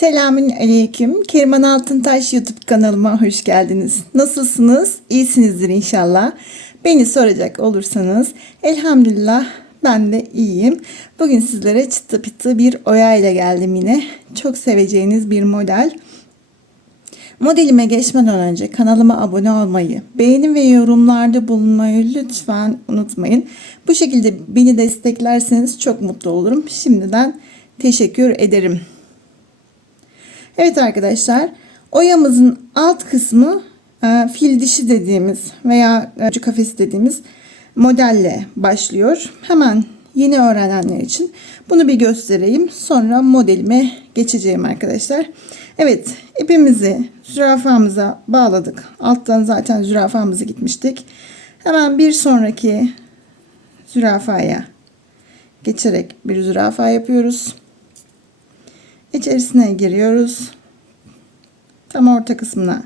Selamün aleyküm. Keriman Altıntaş YouTube kanalıma hoş geldiniz. Nasılsınız? İyisinizdir inşallah. Beni soracak olursanız elhamdülillah ben de iyiyim. Bugün sizlere çıtı pıtı bir oya ile geldim yine. Çok seveceğiniz bir model. Modelime geçmeden önce kanalıma abone olmayı, beğeni ve yorumlarda bulunmayı lütfen unutmayın. Bu şekilde beni desteklerseniz çok mutlu olurum. Şimdiden teşekkür ederim. Evet arkadaşlar, oyamızın alt kısmı e, fil dişi dediğimiz veya öcü kafesi dediğimiz modelle başlıyor. Hemen yeni öğrenenler için bunu bir göstereyim. Sonra modelime geçeceğim arkadaşlar. Evet ipimizi zürafamıza bağladık. Alttan zaten zürafamızı gitmiştik. Hemen bir sonraki zürafaya geçerek bir zürafa yapıyoruz. İçerisine giriyoruz. Tam orta kısmına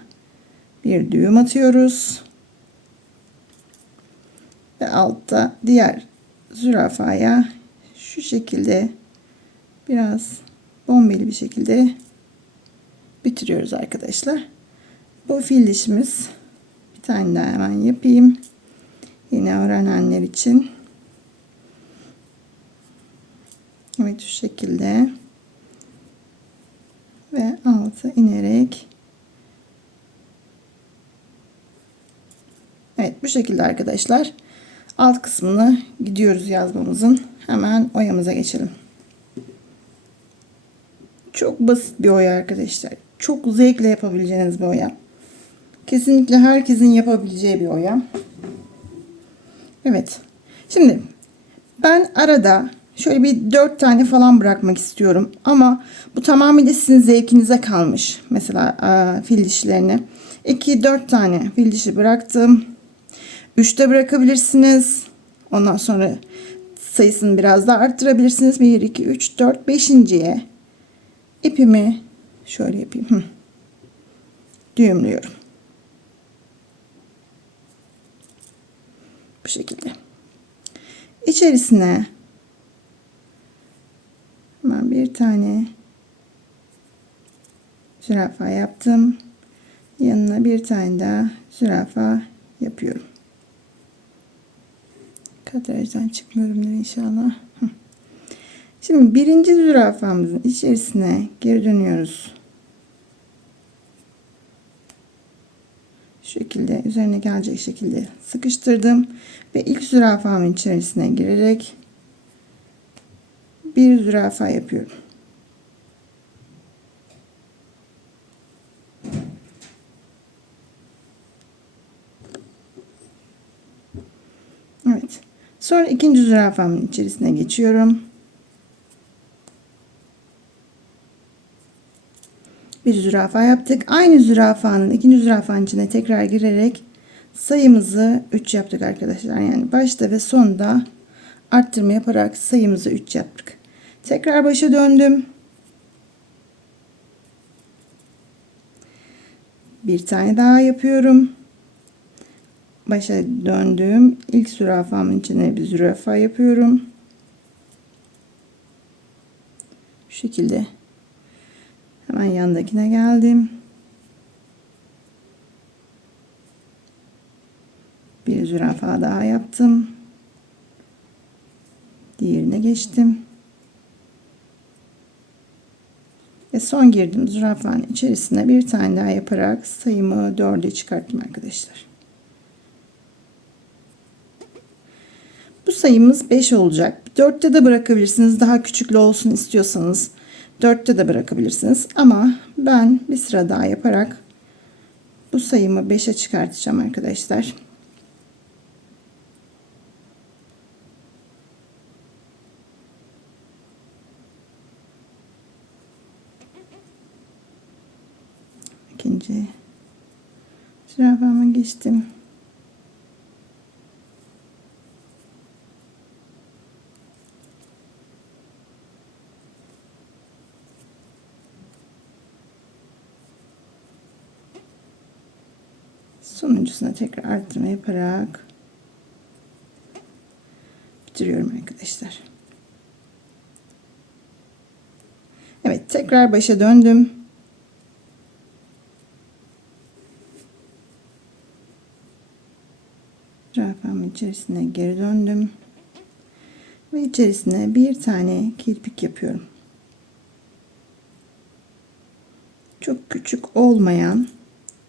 bir düğüm atıyoruz. Ve altta diğer zürafaya şu şekilde biraz bombeli bir şekilde bitiriyoruz arkadaşlar. Bu fil dişimiz. Bir tane daha hemen yapayım. Yine öğrenenler için. Evet şu şekilde. Ve altı inerek. Evet bu şekilde arkadaşlar. Alt kısmını gidiyoruz yazmamızın. Hemen oyamıza geçelim. Çok basit bir oya arkadaşlar. Çok zevkle yapabileceğiniz bir oya. Kesinlikle herkesin yapabileceği bir oya. Evet. Şimdi ben arada şöyle bir dört tane falan bırakmak istiyorum. Ama bu tamamıyla sizin zevkinize kalmış. Mesela e, fil dişlerini. 2-4 tane fil dişi bıraktım. 3'te bırakabilirsiniz. Ondan sonra sayısını biraz daha arttırabilirsiniz. 1, 2, 3, 4, 5.ye ipimi şöyle yapayım. Hı. Düğümlüyorum. Bu şekilde. İçerisine bir tane zürafa yaptım. Yanına bir tane daha zürafa yapıyorum. Kadrajdan çıkmıyorumdur inşallah. Şimdi birinci zürafamızın içerisine geri dönüyoruz. Şu şekilde üzerine gelecek şekilde sıkıştırdım ve ilk zürafamın içerisine girerek bir zürafa yapıyorum. Evet. Sonra ikinci zürafamın içerisine geçiyorum. Bir zürafa yaptık. Aynı zürafanın ikinci zürafanın içine tekrar girerek sayımızı 3 yaptık arkadaşlar. Yani başta ve sonda arttırma yaparak sayımızı 3 yaptık. Tekrar başa döndüm. Bir tane daha yapıyorum. Başa döndüm. İlk zürafamın içine bir zürafa yapıyorum. Şu şekilde hemen yandakine geldim. Bir zürafa daha yaptım. Diğerine geçtim. Ve son girdim zürafanın içerisine bir tane daha yaparak sayımı dörde çıkarttım arkadaşlar. Bu sayımız 5 olacak. 4'te de bırakabilirsiniz. Daha küçüklü olsun istiyorsanız 4'te de bırakabilirsiniz. Ama ben bir sıra daha yaparak bu sayımı 5'e çıkartacağım arkadaşlar. İkinci zürafama geçtim. Sonuncusuna tekrar arttırma yaparak bitiriyorum arkadaşlar. Evet tekrar başa döndüm. Zürafamın içerisine geri döndüm. Ve içerisine bir tane kirpik yapıyorum. Çok küçük olmayan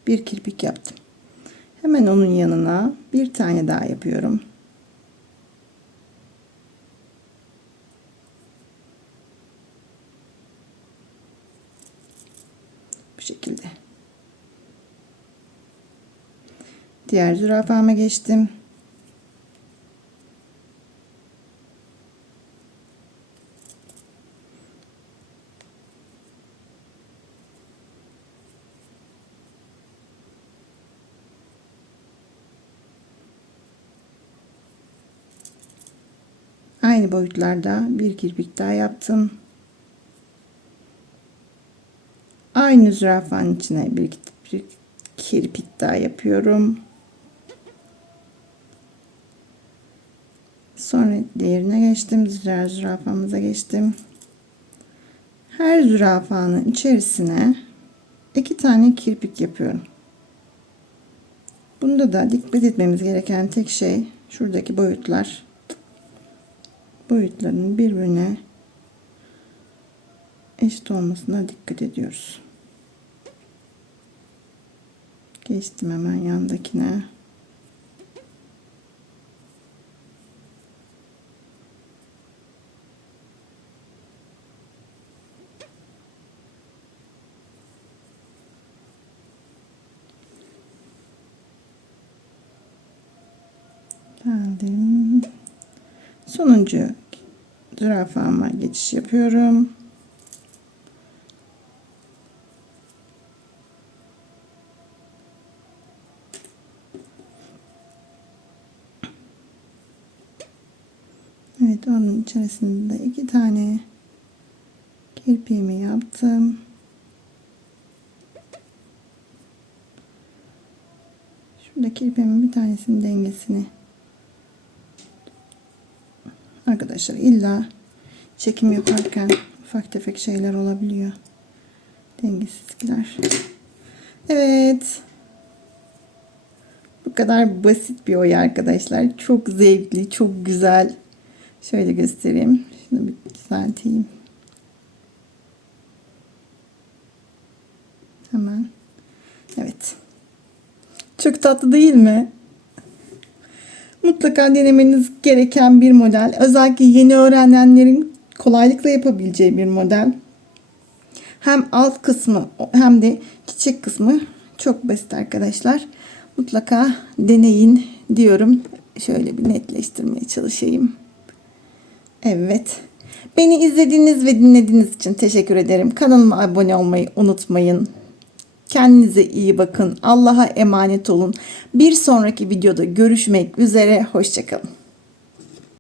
bir kirpik yaptım. Hemen onun yanına bir tane daha yapıyorum. Bu şekilde. Diğer zürafama geçtim. Aynı boyutlarda bir kirpik daha yaptım. Aynı zürafanın içine bir, bir kirpik daha yapıyorum. Sonra diğerine geçtim. Diğer zürafamıza geçtim. Her zürafanın içerisine iki tane kirpik yapıyorum. Bunda da dikkat etmemiz gereken tek şey şuradaki boyutlar boyutlarının birbirine eşit olmasına dikkat ediyoruz. Geçtim hemen yandakine. Geldim. Sonuncu zürafama geçiş yapıyorum. Evet onun içerisinde de iki tane kirpiğimi yaptım. Şurada kirpiğimin bir tanesinin dengesini Arkadaşlar illa çekim yaparken ufak tefek şeyler olabiliyor. Dengesizlikler. Evet. Bu kadar basit bir oy arkadaşlar. Çok zevkli, çok güzel. Şöyle göstereyim. Şunu bir düzelteyim. Hemen. Evet. Çok tatlı değil mi? Mutlaka denemeniz gereken bir model. Özellikle yeni öğrenenlerin kolaylıkla yapabileceği bir model. Hem alt kısmı hem de çiçek kısmı çok basit arkadaşlar. Mutlaka deneyin diyorum. Şöyle bir netleştirmeye çalışayım. Evet. Beni izlediğiniz ve dinlediğiniz için teşekkür ederim. Kanalıma abone olmayı unutmayın. Kendinize iyi bakın. Allah'a emanet olun. Bir sonraki videoda görüşmek üzere. Hoşçakalın.